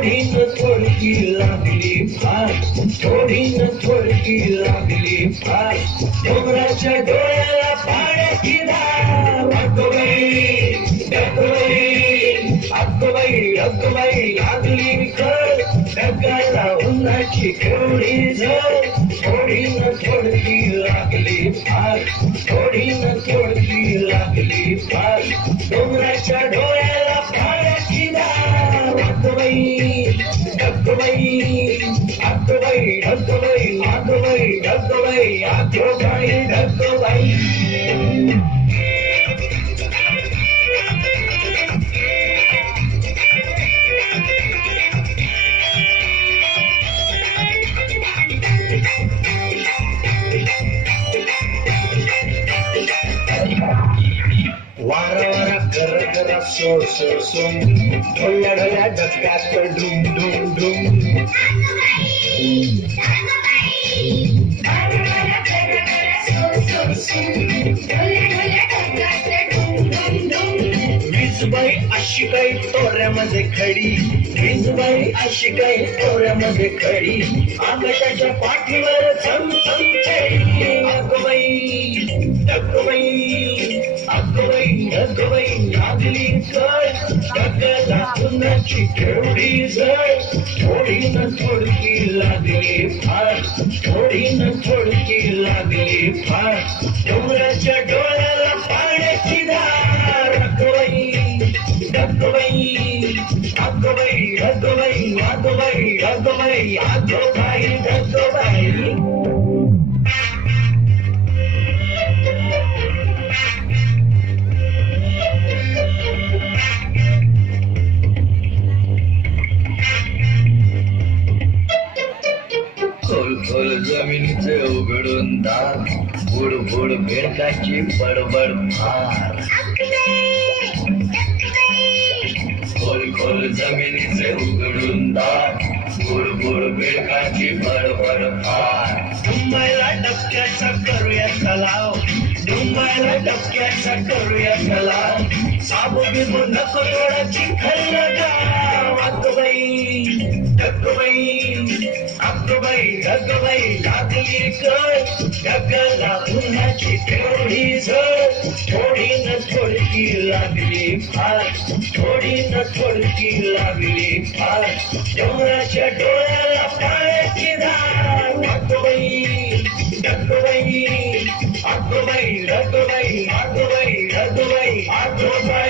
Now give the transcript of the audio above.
थोडी न थोडकी लागली फार, थोडी न थोडकी लागली फार. डोंगराच्या डोळ्याला पाण्याची धार. अगोबाई अगोबाई अगोबाई लागली कळ, ढगाला उन्हाची केवढी झळ. थोडी न थोडकी लागली फार, थोडी न थोडकी लागली फार. डोंगराच्या डोळ्याला पाण्याची धार. अगोबाई अगोबाई अगोबाई अगोबाई अगोबाई अगोबाई अगोबाई अगोबाई. वारा वारा कर करा सो सो सोम, ढोल्या ढोल्या डक्क्यात डुम डुम डुम. वीजबाई अशी काही तोऱ्यामध्ये खडी, वीजबाई अशी काही तोऱ्यामध्ये खडी. आकाशाच्या पाठीवर चमचम चढी. अगोबाई अगोबाई अगोबाई अगोबाई लागली कळ, ढगाला उन्हाची केवढी झळ. थोडी न थोडकी लागली फार, थोडी न थोडकी लागली फार. डोंगराच्या डोळ्याला पाण्याची धार. अगोबाई अगोबाई अगोबाई अगोबाई अगोबाई अगोबाई अगोबाई अगोबाई. खोल खोल जमिनीचे उघडून दार, बुड बुड बेडकाची बडबड फार. खोल खोल जमिनीचे उघडून दार, बुड बुड बेडकाची बडबड फार. डुंबायला डबक्याचा करूया तलाव, डुंबायला डबक्याचा करूया तलाव. साबू बिबू नको थोडा चिखल गाव. अगोबाई अगोबाई अगोबाई अगोबाई लागली कळ, ढगाला उन्हाची केवढी झळ. थोडी न थोडकी लागली फार, थोडी न थोडकी लागली फार. डोंगराच्या डोळ्याला पाण्याची धार. अगोबाई अगोबाई अगोबाई अगोबाई अगोबाई अगोबाई अगोबाई.